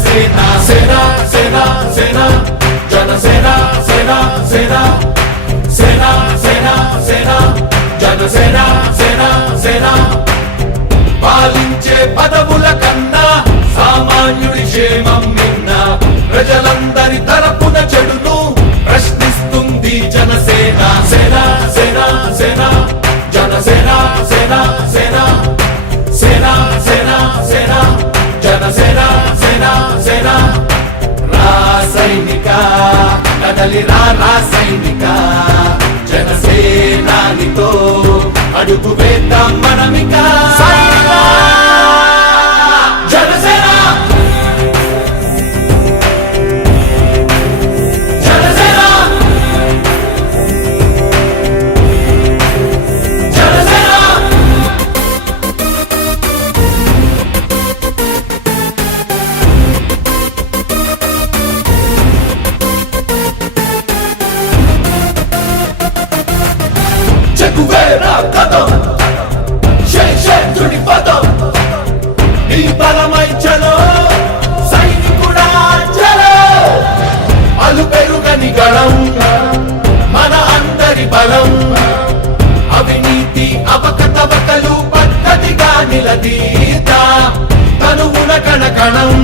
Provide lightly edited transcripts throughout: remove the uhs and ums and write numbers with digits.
జనసేన సేన సేన సేన జనసేన సేన సేన సేన సేన సేన జనసేన సేన సేన పాలించే పదవుల కన్నా సామాన్యుడి క్షేమం నిన్న ప్రజలందరి తరపున చెడును ప్రశ్నిస్తుంది జనసేన సేన సేన సేన జనసేన సేన సేన సేన సేన సేన జనసేన సేన సేన రాసైనిక కదలి రాసైనిక జనసేనానితో అడుగు వేద్దాం మనమిక జనసేన జనసేన జనసేన చెక్కువేరా కదం శేషుడి పదం నీ బలమై చలో సైనికుడా చలో అలు పెరుగని గళం మన అందరి బలం అవినీతి అవకతవకలు పద్ధతిగా నిలదీత తనువున కణకణం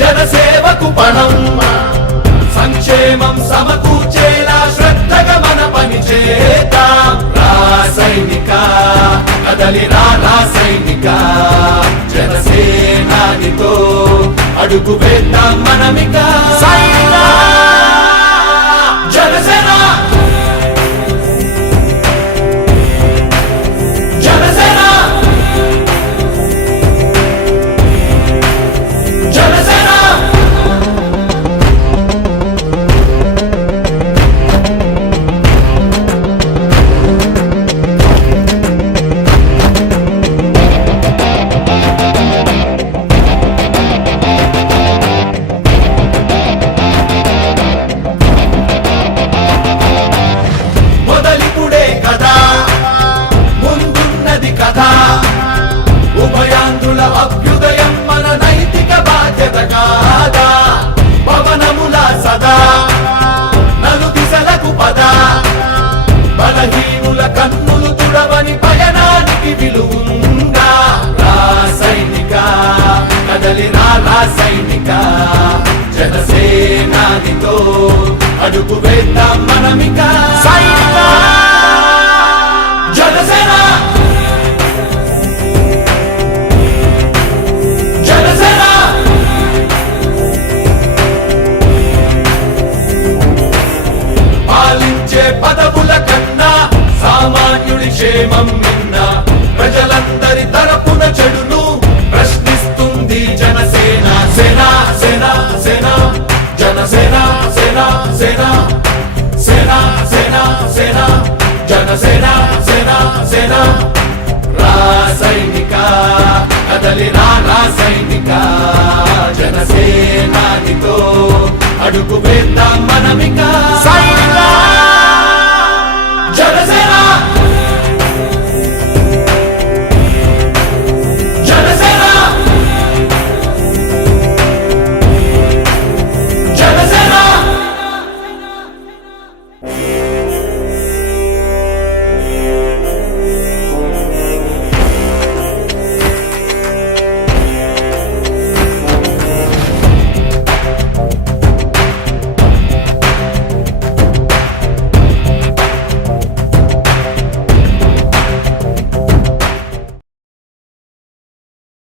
జనసేవకు పణం సంక్షేమం సమకూర్చేలా శ్రద్ధగా మన పని చేద్దాం రాసైనిక కదలి రాసైనిక జనసేనానితో అడుగు వేద్దాం మనమిక జనసేన జనసేన జనసేన మొదలిపుడే కదా ముందున్నది కదా ఉభయాంధ్రుల అభ్యుదయం మన నైతిక బాధ్యత కాదా పవనముల సదా నలు దిశలకు పద బలహీనుల కన్నులు తుడవని పయనానికి విలువుందా రాసైనిక కదలి రాసైనిక జనసేనానితో అడుగు వేద్దాం మనమిక జనసేన జనసేన పాలించే పదవుల కన్నా సామాన్యుడి క్షేమం నిన్న ప్రజలందరి తరపున చెడును ప్రశ్నిస్తుంది జనసేన సేన సేన సేన జనసేన సేన సేన సేన సేన సేన జనసేన సేన సేన రాసైనిక కదలి రాసైనిక జనసేనానితో అడుగు వేద్దాం మనమిక